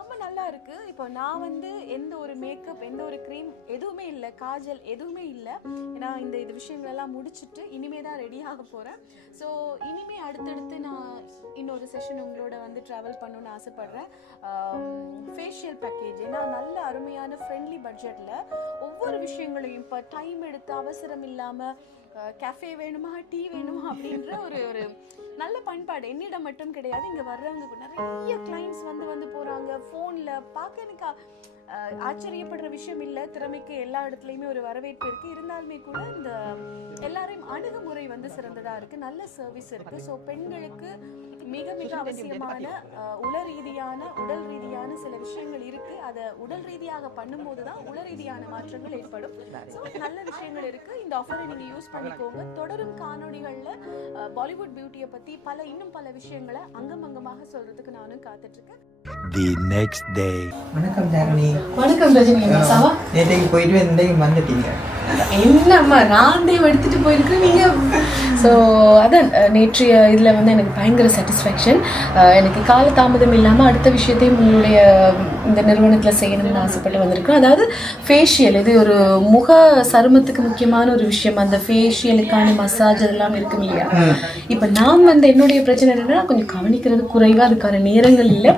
ரொம்ப நல்லா இருக்குது. இப்போ நான் வந்து எந்த ஒரு மேக்கப், எந்த ஒரு க்ரீம் எதுவுமே இல்லை, காஜல் எதுவுமே இல்லை. ஏன்னா இந்த விஷயங்களெல்லாம் முடிச்சுட்டு இனிமே தான் ரெடி ஆக போகிறேன். ஸோ இனிமே அடுத்தடுத்து நான் இன்னொரு செஷன் உங்களோட வந்து ட்ராவல் பண்ணணும்னு ஆசைப்பட்றேன். ஃபேஷியல் பேக்கேஜ், ஏன்னா நல்ல அருமையான ஃப்ரெண்ட்லி பட்ஜெட்டில் ஒவ்வொரு விஷயங்களையும் இப்போ டைம் எடுத்து அவசரம் இல்லாமல் கேஃபே வேணுமா, டீ வேணுமா அப்படின்ற ஒரு நல்ல பண்பாடு என்னிடம் மட்டும் கிடையாது. இங்கே வர்றவங்க நிறைய கிளைண்ட்ஸ் வந்து போகிறாங்க. ஃபோனில் பார்க்க எனக்கு ஆச்சரியப்படுற விஷயம் இல்லை. திறமைக்கு எல்லா இடத்துலையுமே ஒரு வரவேற்பு இருக்கு. இருந்தாலுமே கூட இந்த எல்லாரையும் அணுகுமுறை வந்து சிறந்ததா இருக்கு. நல்ல சர்வீஸ் இருக்கு. ஸோ பெண்களுக்கு மிக மிக அவசியமான உடல் ரீதியான சில விஷயங்கள் இருக்கு. அதை உடல் ரீதியாக பண்ணும்போது தான் உள ரீதியான மாற்றங்கள் ஏற்படும். ஸோ நல்ல விஷயங்கள் இருக்கு. இந்த ஆஃபரை நீங்க யூஸ் பண்ணிக்கோங்க. தொடரும் காணொளிகள்ல பாலிவுட் பியூட்டியை பத்தி இன்னும் பல விஷயங்களை அங்கமாக சொல்றதுக்கு நானும் காத்துட்டு இருக்கேன். The next day. வணக்கம் தாரணி. வணக்கம் ரஜினி. சாவா நேற்றைக்கு போயிட்டு இன்றைக்கு வந்துட்டீங்க. என்னம்மா நான் எடுத்துட்டு போயிருக்கேன் நீங்க. ஸோ அதான் நேற்றைய இதில் வந்து எனக்கு பயங்கர சாட்டிஸ்ஃபேக்ஷன். எனக்கு கால தாமதம் இல்லாமல் அடுத்த விஷயத்தையும் உங்களுடைய இந்த நிறுவனத்தில் செய்யணும்னு ஆசைப்பட்டு வந்திருக்கேன். அதாவது ஃபேஷியல், இது ஒரு முக சருமத்துக்கு முக்கியமான ஒரு விஷயம். அந்த ஃபேஷியலுக்கான மசாஜ் அதெல்லாம் இருக்கும் இல்லையா. இப்போ நான் வந்து என்னுடைய பிரச்சனை என்னன்னா, கொஞ்சம் கவனிக்கிறது குறைவாக, அதுக்கான நேரங்கள் இல்லை.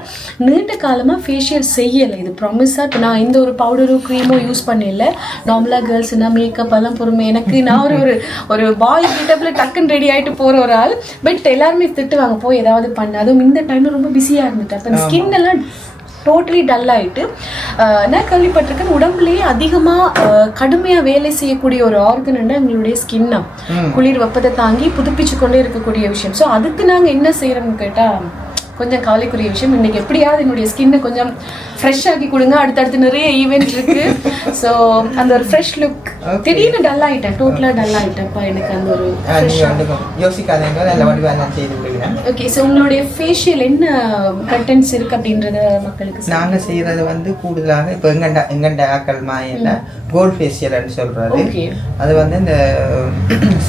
நீண்ட காலமாக ஃபேஷியல் செய்யலை. இது ப்ராமிஸாக இப்போ நான் எந்த ஒரு பவுடரோ க்ரீமோ யூஸ் பண்ணல. நார்மலாக கேர்ள்ஸ்னா மேக்கப் எல்லாம் பொறுமை. எனக்கு நான் ஒரு பாய் கிட்டப்பில் டக்குன்னு ரெடி ஆகிட்டு போகிற ஒரு ஆள். பட் எல்லாருமே திட்டுவாங்க போய் ஏதாவது பண்ண. அதுவும் இந்த டைமில் ரொம்ப பிஸியாக இருந்துட்டு அப்போ ஸ்கின் எல்லாம் டோட்டலி டல் ஆகிட்டு. நான் கேள்விப்பட்டிருக்கேன் உடம்புலேயே அதிகமாக கடுமையாக வேலை செய்யக்கூடிய ஒரு ஆர்கன்னா எங்களுடைய ஸ்கின்னா. குளிர் வெப்பத்தை தாங்கி புதுப்பிச்சு கொண்டே இருக்கக்கூடிய விஷயம். ஸோ அதுக்கு நாங்கள் என்ன செய்கிறோம்னு கேட்டால் கொஞ்சம் கவலைக்குரிய விஷயம். இன்னைக்கு எப்படியாவது என்னுடைய ஸ்கின்னை கொஞ்சம் ஃப்ரெஷ் ஆக்கி கொடுங்க. அடுத்தடுத்து நிறைய ஈவெண்ட் இருக்கு. ஸோ அந்த ஒரு ஃப்ரெஷ் லுக். திடீர்னு டல் ஆகிட்டேன், டோட்டலாக டல் ஆகிட்டேன்ப்பா. எனக்கு அந்த ஒரு ஓகே. ஸோ உங்களுடைய ஃபேஷியல் என்ன கண்டென்ட்ஸ் இருக்கு அப்படின்றத மக்களுக்கு நாங்கள் செய்கிறது வந்து கூடுதலாக இப்போ எங்கண்ட ஆக்கள் மாயில் கோல்ட் ஃபேஷியல்னு சொல்கிறது. அது வந்து இந்த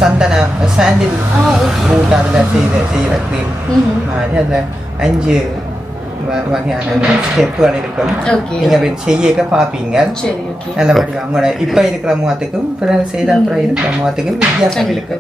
சந்தன சாண்டில் ரூட் அதில் செய்கிற க்ரீம் மாதிரி அதில் 5 வகையான ஸ்டெப்புகள் இருக்கும். நீங்கள் செய்ய பார்ப்பீங்க. நல்லபடியாக அவங்களோட இப்போ இருக்கிற முகத்துக்கும் பிறகு செய்த அப்புறம் இருக்கிற முகத்துக்கும் வித்தியாசம் இருக்கு.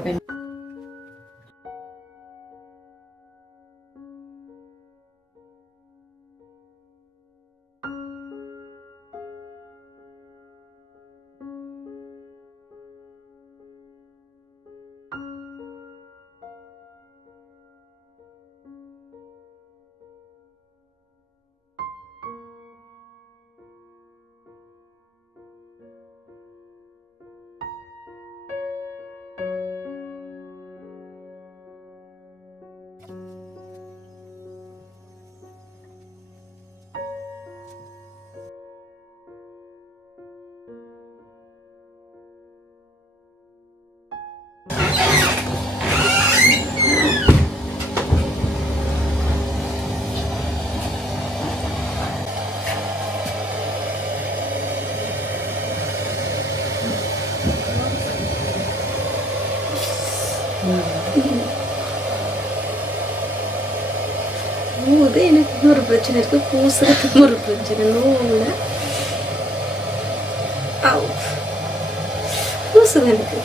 போது எனக்கு இன்னொரு பிரச்சனை இருக்கு. பூசுறதுக்கு ஒரு பிரச்சனை. நோவில் பூசுது எனக்கு.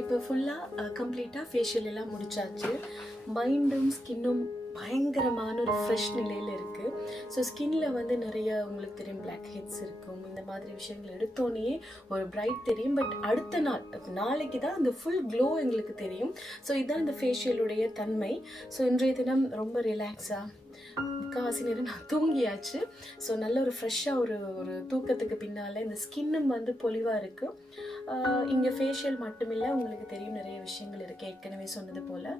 இப்போ ஃபுல்லாக கம்ப்ளீட்டாக ஃபேஷியல் எல்லாம் முடிச்சாச்சு. மைண்டும் ஸ்கின்னும் பயங்கரமான ஒரு ஃப்ரெஷ் நிலையில் இருக்குது. ஸோ ஸ்கின்ல வந்து நிறைய உங்களுக்கு தெரியும் பிளாக் ஹெட்ஸ் இருக்கும். இந்த மாதிரி விஷயங்கள் எடுத்தோன்னே ஒரு பிரைட் தெரியும். பட் அடுத்த நாள் நாளைக்கு தான் அந்த ஃபுல் க்ளோ எங்களுக்கு தெரியும். ஸோ இதுதான் இந்த ஃபேஷியலுடைய தன்மை. ஸோ இன்றைய தினம் ரொம்ப ரிலாக்ஸாக முக்கால்வாசி நேரம் நான் தூங்கியாச்சு. ஸோ நல்ல ஒரு ஃப்ரெஷ்ஷாக ஒரு தூக்கத்துக்கு பின்னால் இந்த ஸ்கின்னும் வந்து பொலிவாக இருக்குது. இங்கே ஃபேஷியல் மட்டுமில்லை, உங்களுக்கு தெரியும் நிறைய விஷயங்கள் இருக்குது. ஏற்கனவே சொன்னது போல்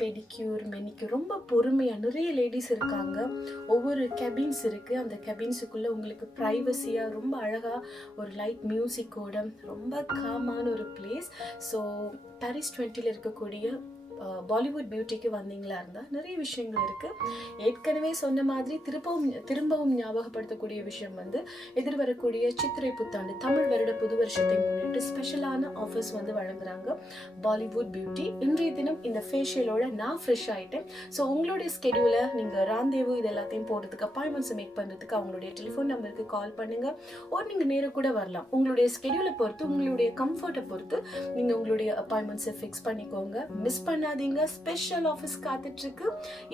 பெடிக்யூர், மெனிக்யூர், ரொம்ப பொறுமையாக நிறைய லேடிஸ் இருக்காங்க. ஒவ்வொரு கெபின்ஸ் இருக்குது. அந்த கெபின்ஸுக்குள்ளே உங்களுக்கு ப்ரைவசியாக ரொம்ப அழகாக ஒரு லைட் மியூசிக்கோட ரொம்ப காமான ஒரு பிளேஸ். ஸோ பாரிஸ் 20ல் இருக்கக்கூடிய பாலிவுட் பியூட்டிக்கு வந்தீங்களா இருந்தால் நிறைய விஷயங்கள் இருக்குது. ஏற்கனவே சொன்ன மாதிரி திரும்பவும் ஞாபகப்படுத்தக்கூடிய விஷயம் வந்து எதிர்வரக்கூடிய சித்திரை புத்தாண்டு தமிழ் வருட புது வருஷத்தை முன்னிட்டு ஸ்பெஷலான ஆஃபர்ஸ் வந்து வழங்குறாங்க பாலிவுட் பியூட்டி. இன்றைய தினம் இந்த ஃபேஷியலோட நான் ஃப்ரெஷ் ஆகிட்டேன். ஸோ உங்களுடைய ஸ்கெடியூலை நீங்கள் ராந்தேவு இது எல்லாத்தையும் போடுறதுக்கு அப்பாயின்மெண்ட்ஸ் மேக் பண்ணுறதுக்கு அவங்களுடைய டெலிஃபோன் நம்பருக்கு கால் பண்ணுங்கள். ஒரு நீங்கள் நேராக கூட வரலாம். உங்களுடைய ஸ்கெடியூலை பொறுத்து, உங்களுடைய கம்ஃபர்ட்டை பொறுத்து நீங்கள் உங்களுடைய அப்பாயின்மெண்ட்ஸை ஃபிக்ஸ் பண்ணிக்கோங்க. மிஸ் பண்ணாதீங்க. ஸ்பெஷல் ஆஃபீஸ் காத்துட்டு இருக்கு.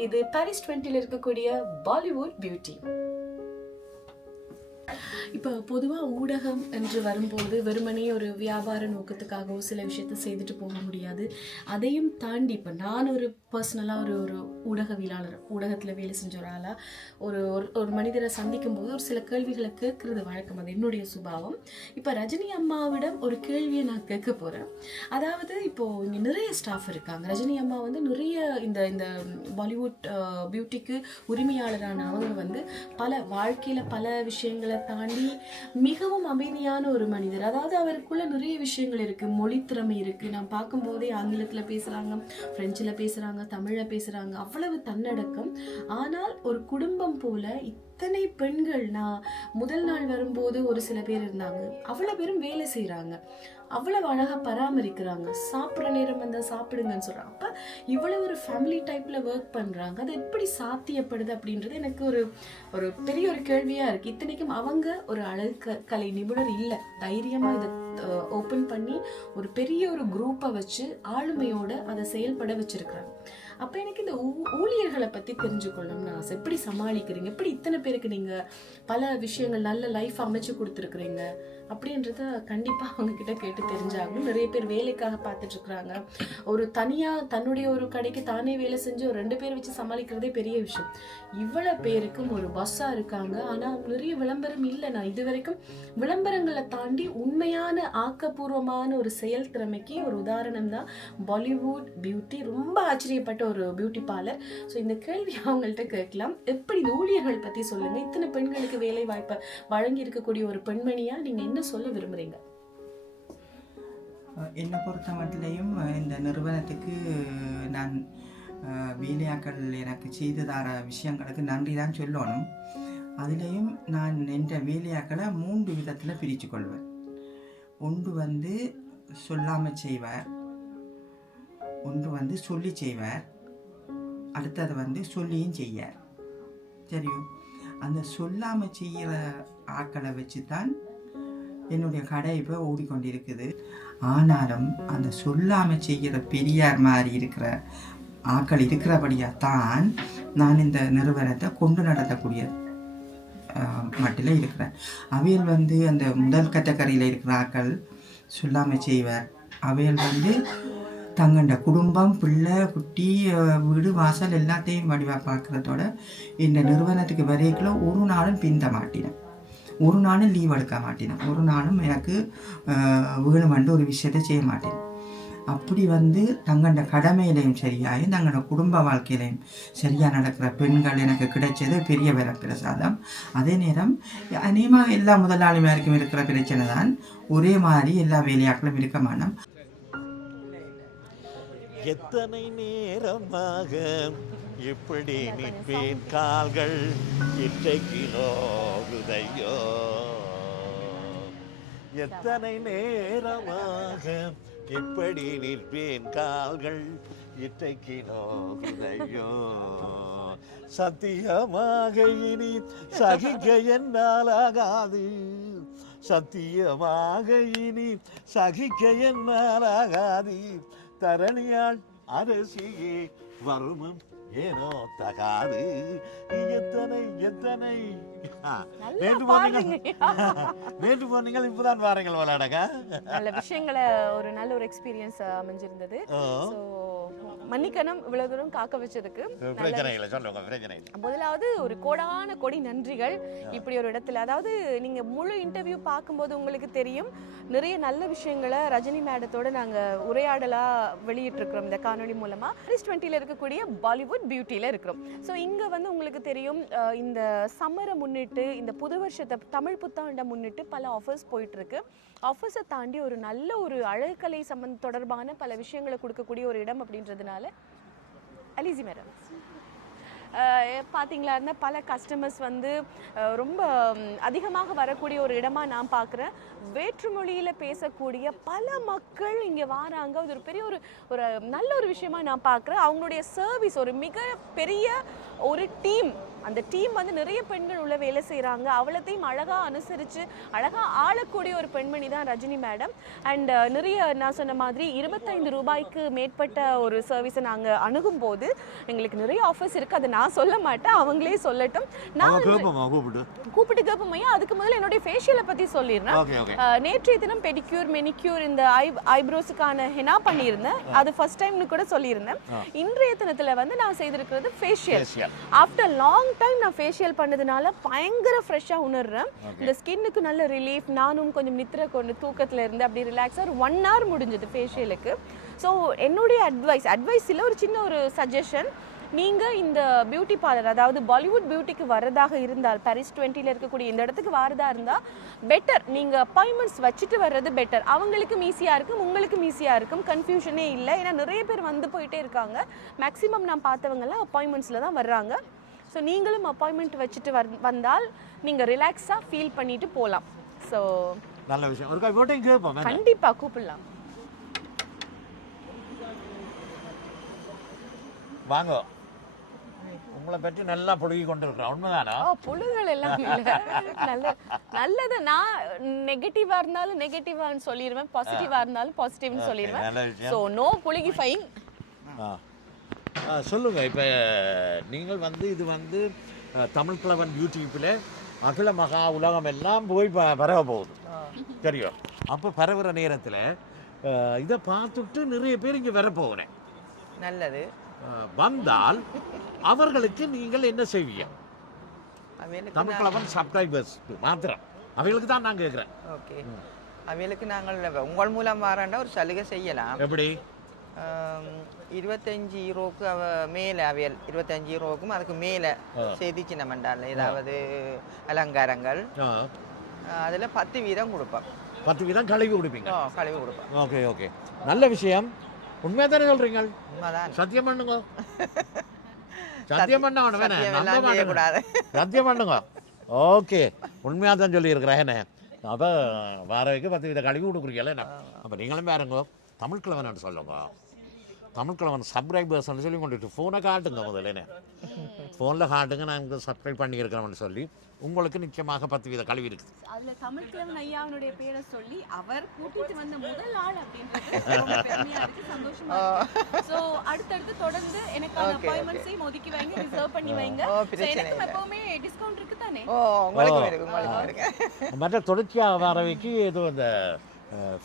இது பாரிஸ் 20ல் இருக்கக்கூடிய பாலிவுட் பியூட்டி. இப்போ பொதுவாக ஊடகம் என்று வரும்போது வெறுமனே ஒரு வியாபார நோக்கத்துக்காகவோ சில விஷயத்தை செய்துட்டு போக முடியாது. அதையும் தாண்டி இப்போ நான் ஒரு பர்சனலாக ஒரு ஊடகவியலாளர், ஊடகத்தில் வேலை செஞ்ச ஒரு ஆளாக ஒரு மனிதரை சந்திக்கும் போது ஒரு சில கேள்விகளை கேட்கறது வழக்கம். அது என்னுடைய சுபாவம். இப்போ ரஜினி அம்மாவிடம் ஒரு கேள்வியை நான் கேட்க போகிறேன். அதாவது இப்போது இங்கே நிறைய ஸ்டாஃப் இருக்காங்க. ரஜினி அம்மா வந்து நிறைய இந்த பாலிவுட் பியூட்டிக்கு உரிமையாளரான அவங்க வந்து பல வாழ்க்கையில் பல விஷயங்களை தாண்டி மிகவும் அமைதியான ஒரு மனிதர். அதாவது அவருக்குள்ள நிறைய விஷயங்கள் இருக்கு. மொழி திறமை இருக்கு. நான் பார்க்கும்போதே ஆங்கிலத்துல பேசுறாங்க, பிரெஞ்சுல பேசுறாங்க, தமிழ்ல பேசுறாங்க. அவ்வளவு தன்னடக்கம். ஆனால் ஒரு குடும்பம் போல இத்தனை பெண்கள், நான் முதல் நாள் வரும்போது ஒரு சில பேர் இருந்தாங்க, அவ்வளவு பேரும் வேலை செய்யறாங்க, அவ்வளவு அழகா பராமரிக்கிறாங்க, சாப்பிட்ற நேரம் வந்தால் சாப்பிடுங்கன்னு சொல்றாங்க. அப்ப இவ்வளவு ஒரு ஃபேமிலி டைப்ல ஒர்க் பண்றாங்க. அது எப்படி சாத்தியப்படுது அப்படின்றது எனக்கு ஒரு பெரிய ஒரு கேள்வியா இருக்கு. இத்தனைக்கும் அவங்க ஒரு அழகு கலை நிபுணர் இல்லை. தைரியமா இதை ஓப்பன் பண்ணி ஒரு பெரிய ஒரு குரூப்பை வச்சு ஆளுமையோட அதை செயல்பட வச்சிருக்கிறாங்க. அப்ப எனக்கு இந்த ஊழியர்களை பத்தி தெரிஞ்சுக்கொள்ளணும்னு ஆசை. எப்படி சமாளிக்கிறீங்க, எப்படி இத்தனை பேருக்கு நீங்க பல விஷயங்கள் நல்ல லைஃப் அமைச்சு கொடுத்துருக்குறீங்க அப்படின்றத கண்டிப்பா அவங்க கிட்ட கேட்டு தெரிஞ்சாகணும். நிறைய பேர் வேலைக்காக பார்த்துட்டு இருக்கிறாங்க. ஒரு தனியா தன்னுடைய ஒரு கடைக்கு தானே வேலை செஞ்சு ஒரு 2 பேர் வச்சு சமாளிக்கிறதே பெரிய விஷயம். இவ்வளவு பேருக்கும் ஒரு பஸ்ஸா இருக்காங்க. ஆனா நிறைய விளம்பரம் இல்லை. நான் இது வரைக்கும் விளம்பரங்களை தாண்டி உண்மையான ஆக்கப்பூர்வமான ஒரு செயல் திறமைக்கு ஒரு உதாரணம் தான் பாலிவுட் பியூட்டி. ரொம்ப ஆச்சரியப்பட்ட ஒரு பியூட்டி பார்லர். ஸோ இந்த கேள்வி அவங்கள்ட்ட கேட்கலாம். எப்படி இந்த ஊழியர்கள் பத்தி சொல்லுங்க. இத்தனை பெண்களுக்கு வேலை வாய்ப்பை வழங்கி இருக்கக்கூடிய ஒரு பெண்மணியா நீங்க என்ன சொல்ல விரும்புறீங்க? என்னை பொறுத்த மட்டிலையும் இந்த நிறுவனத்துக்கு நான் வேலையாக்கள் எனக்கு செய்து தர விஷயங்களுக்கு நன்றி தான் சொல்லணும். அதுலேயும் நான் என்ற வேலையாக்களை 3 விதத்தில் பிரித்து கொள்வேன். ஒன்று வந்து சொல்லாமல் செய்வார், ஒன்று வந்து சொல்லி செய்வார், அடுத்தது வந்து சொல்லியும் செய்யார். சரியோ? அந்த சொல்லாமல் செய்கிற ஆக்களை வச்சு தான் என்னுடைய கடை இப்போ ஓடிக்கொண்டிருக்குது. ஆனாலும் அந்த சொல்லாமல் செய்கிற பெரியார் மாதிரி இருக்கிற ஆக்கள் இருக்கிறபடியாக தான் நான் இந்த நிறுவனத்தை கொண்டு நடத்தக்கூடிய மட்டில் இருக்கிறேன். அவையில் வந்து அந்த முதல் கட்டக்கரையில் இருக்கிற ஆக்கள் சொல்லாமல் செய்வார். அவையில் வந்து தங்கண்ட குடும்பம், பிள்ளை, குட்டி, வீடு, வாசல் எல்லாத்தையும் வடிவாக பார்க்குறதோட இந்த நிறுவனத்துக்கு வரைக்குள்ள ஒரு நாளும் பிந்த மாட்டினேன், ஒரு நாளும் லீவ் எடுக்க மாட்டேன், ஒரு நாளும் எனக்கு வேணுமென்று ஒரு விஷயத்தை செய்ய மாட்டேன். அப்படி வந்து தங்களோட கடமையிலையும் சரியாயும் தங்களோட குடும்ப வாழ்க்கையிலையும் சரியாக நடக்கிற பெண்கள் எனக்கு கிடைச்சது பெரிய வரப்பிரசாதம். அதே நேரம் அநேகமாக எல்லா முதலாளிமாருக்கும் இருக்கிற பிரச்சனை தான், ஒரே மாதிரி எல்லா வேலையாக்களும் இருக்க மாட்டோம். எத்தனை நேரமாக இப்படி நிற்பேன் கால்கள் இன்றைக்கு நோகுதையோ எத்தனை நேரமாக இப்படி நிற்பேன் கால்கள் இன்றைக்கு நோகுதையோ சத்தியமாக இனி சகிக்க என்னால் ஆகாது சத்தியமாக இனி சகிக்க என்னால் ஆகாது தரணியாள் அரசியே வருமும் ஏனோ தகாது எத்தனை எத்தனை நேற்று போனீங்கள் இப்பதான் வாரங்கள் விளையாடங்க நல்ல விஷயங்களை ஒரு நல்ல ஒரு எக்ஸ்பீரியன்ஸ் அமைஞ்சிருந்தது. ஸோ மன்னிக்கணும் இவ்வளவு தூரம் காக்க வச்சதுக்கு. முதலாவது ஒரு கோடி நன்றிகள். இப்படி ஒரு இடத்துல, அதாவது நீங்க முழு இன்டர்வியூ பார்க்கும்போது உங்களுக்கு தெரியும் நிறைய நல்ல விஷயங்களை ரஜினி மேடத்தோட நாங்க உரையாடலா வெளியிட்டு இருக்கிறோம் இந்த காணொலி மூலமா. பாரிஸ் 20ல இருக்கக்கூடிய பாலிவுட் பியூட்டில இருக்கிறோம். ஸோ இங்க வந்து உங்களுக்கு தெரியும் இந்த சம்மரை முன்னிட்டு, இந்த புது வருஷத்தை தமிழ் புத்தாண்டை முன்னிட்டு பல ஆஃபர்ஸ் போயிட்டு இருக்கு. ஆஃபர்ஸை தாண்டி ஒரு நல்ல ஒரு அழகுக்கலை தொடர்பான பல விஷயங்களை கொடுக்கக்கூடிய ஒரு இடம் அப்படின்றதுனால அலிசி மேடம் பார்த்தீங்களா இருந்தால் பல கஸ்டமர்ஸ் வந்து ரொம்ப அதிகமாக வரக்கூடிய ஒரு இடமா நான் பார்க்குறேன். வேற்றுமொழியில் பேசக்கூடிய பல மக்கள் இங்கே வராங்க. அது ஒரு பெரிய ஒரு நல்ல ஒரு விஷயமா நான் பார்க்குறேன். அவங்களுடைய சர்வீஸ் ஒரு மிக பெரிய ஒரு டீம். அந்த டீம் வந்து நிறைய பெண்கள் உள்ள வேலை செய்கிறாங்க. அவ்வளோத்தையும் அழகாக அனுசரித்து அழகாக ஆளக்கூடிய ஒரு பெண்மணி தான் ரஜினி மேடம். அண்ட் நிறைய நான் சொன்ன மாதிரி 25 ரூபாய்க்கு மேற்பட்ட ஒரு சர்வீஸை நாங்கள் அணுகும் போது எங்களுக்கு நிறைய ஆஃபர்ஸ் இருக்குது. அதை நான் சொல்ல மாட்டேன், அவங்களே சொல்லட்டும். நான் கூப்பிட்டு கேட்போமையா. அதுக்கு முதல்ல என்னுடைய ஃபேஷியலை பற்றி சொல்லிடுறேன். நேற்றைய தினம் பெடிக்யூர் மெனிக்யூர் இந்த ஐப்ரோஸுக்கான ஹெனா பண்ணியிருந்தேன். அது ஃபர்ஸ்ட் டைம்னு கூட சொல்லியிருந்தேன். இன்றைய தினத்தில் வந்து நான் செய்திருக்கிறது ஃபேஷியல். ஆஃப்டர் லாங் டைம் நான் ஃபேஷியல் பண்ணதுனால பயங்கர ஃப்ரெஷ்ஷாக உணர்றேன். இந்த ஸ்கின்னுக்கு நல்ல ரிலீஃப். நானும் கொஞ்சம் நித்திரை கொண்டு தூக்கத்தில் இருந்து அப்படி ரிலாக்ஸாக ஒரு 1 hour முடிஞ்சது ஃபேஷியலுக்கு. ஸோ என்னுடைய அட்வைஸில் ஒரு சின்ன ஒரு சஜஷன். நீங்கள் இந்த பியூட்டி பார்லர், அதாவது பாலிவுட் பியூட்டிக்கு வரதாக இருந்தால், பாரிஸ் 20ல இருக்கக்கூடிய இந்த இடத்துக்கு வரதா இருந்தால் பெட்டர் நீங்கள் அப்பாயின்மெண்ட்ஸ் வச்சுட்டு வர்றது பெட்டர். அவங்களுக்கும் ஈஸியாக இருக்கும், உங்களுக்கும் ஈஸியாக இருக்கும், கன்ஃபியூஷனே இல்லை. ஏன்னா நிறைய பேர் வந்து போயிட்டே இருக்காங்க. மேக்ஸிமம் நான் பார்த்தவங்கலாம் அப்பாயின்மெண்ட்ஸில் தான் வர்றாங்க. ஸோ நீங்களும் அப்பாயின்மெண்ட் வச்சுட்டு வந்தால் நீங்கள் ரிலாக்ஸாக ஃபீல் பண்ணிட்டு போகலாம். ஸோ நல்ல விஷயம். கண்டிப்பாக கூப்பிடலாம். வாங்க, உங்களை பற்றி நல்லா புழுகி கொண்டு இருக்கிறோம். உண்மைதானா? புழுகள் எல்லாம் நல்லது. நான் நெகட்டிவா இருந்தாலும் நெகட்டிவான்னு சொல்லிடுவேன், பாசிட்டிவா இருந்தாலும் பாசிட்டிவ்னு சொல்லிடுவேன். ஸோ நோ புழுகி ஃபைன். சொல்லுங்க. இப்போ நீங்கள் வந்து இது வந்து தமிழ் கிழவன் யூடியூப்பில் அகில மகா உலகம் எல்லாம் போய் பரவ போகுது, தெரியும். அப்போ பரவுற நேரத்தில் இதை பார்த்துட்டு நிறைய பேர் இங்கே வர போகிறேன். நல்லது. வந்தால் அவர்களுக்கு நீங்கள் என்ன செய்வீங்க? தமிழ் கிழவன் சப்ஸ்கிரைபர்ஸ் மாத்திரம் அவைகளுக்கு தான் நான் கேட்குறேன். ஓகே, அவைகளுக்கு நாங்கள் உங்கள் மூலம் வராண்டா ஒரு சலுகை செய்யலாம். எப்படி? 25 யூரோக்கு மேலே அவையல் 25 யூரோக்கும் அதுக்கு மேலே செய்தி சின்ன மண்டால ஏதாவது அலங்காரங்கள் அதில் 10% கொடுப்போம். 10% கழிவு கொடுப்பீங்க? கழிவு கொடுப்போம். ஓகே ஓகே, நல்ல விஷயம். உண்மையாக தானே சொல்கிறீங்க? உண்மைதான். சத்தியம் பண்ணுங்க. சத்தியம் பண்ண கூடாது. சத்தியம் பண்ணுங்க. ஓகே, உண்மையாக தான் சொல்லியிருக்கிறேன். என்ன அப்போ வாரவைக்கு 10% கழிவு கொடுக்குறீங்களா? அப்போ நீங்களும் பாருங்க, தமிழ் கிழவன் சொல்லுங்க. தமிழ் கிழவன் சப்ஸ்கிரைபர்ஸ்ன்னு சொல்லி கொண்டுட்டு ஃபோனை காட்டுங்க. முதல்ல என்ன ஃபோனில் காட்டுங்க, நான் இங்கே சப்ஸ்கிரைப் பண்ணியிருக்கிறேன்னு சொல்லி உங்களுக்கு நிச்சயமாக 10% கழிவு இருக்குது. அதில் தமிழ் கிழவன் ஐயாவுடைய பேரை சொல்லி அவர் கூட்டிட்டு வந்த முதல் ஆள் அப்படின்றது சந்தோஷமா. ஸோ அடுத்தடுத்து தொடர்ந்து எனக்கான அப்பாயின்மெண்ட்ஸையும் ஒதுக்கி வைங்க, ரிசர்வ் பண்ணி வைங்க. எனக்கு எப்பவுமே டிஸ்கவுண்ட் இருக்கு தானே? மற்ற தொடர்ச்சியாக வாரவைக்கு ஏதோ இந்த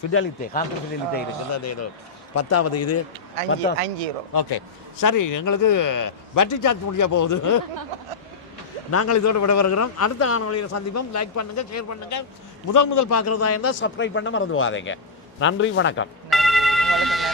ஃபிடலிட்டி, கார்டு ஃபிடலிட்டி இருக்குது. அது ஏதோ 10வது இது 5 யூரோ. ஓகே, சரி. எங்களுக்கு பேட்டரி சார்ஜ் முடிய போகுது. நாங்கள் இதோடு விட வருகிறோம். அடுத்த காணொளியில் சந்திப்போம். லைக் பண்ணுங்கள், ஷேர் பண்ணுங்கள். முதல் பார்க்குறதா இருந்தால் சப்ஸ்கிரைப் பண்ண மறந்துவாதீங்க. நன்றி, வணக்கம். நன்றி. உங்களுக்கு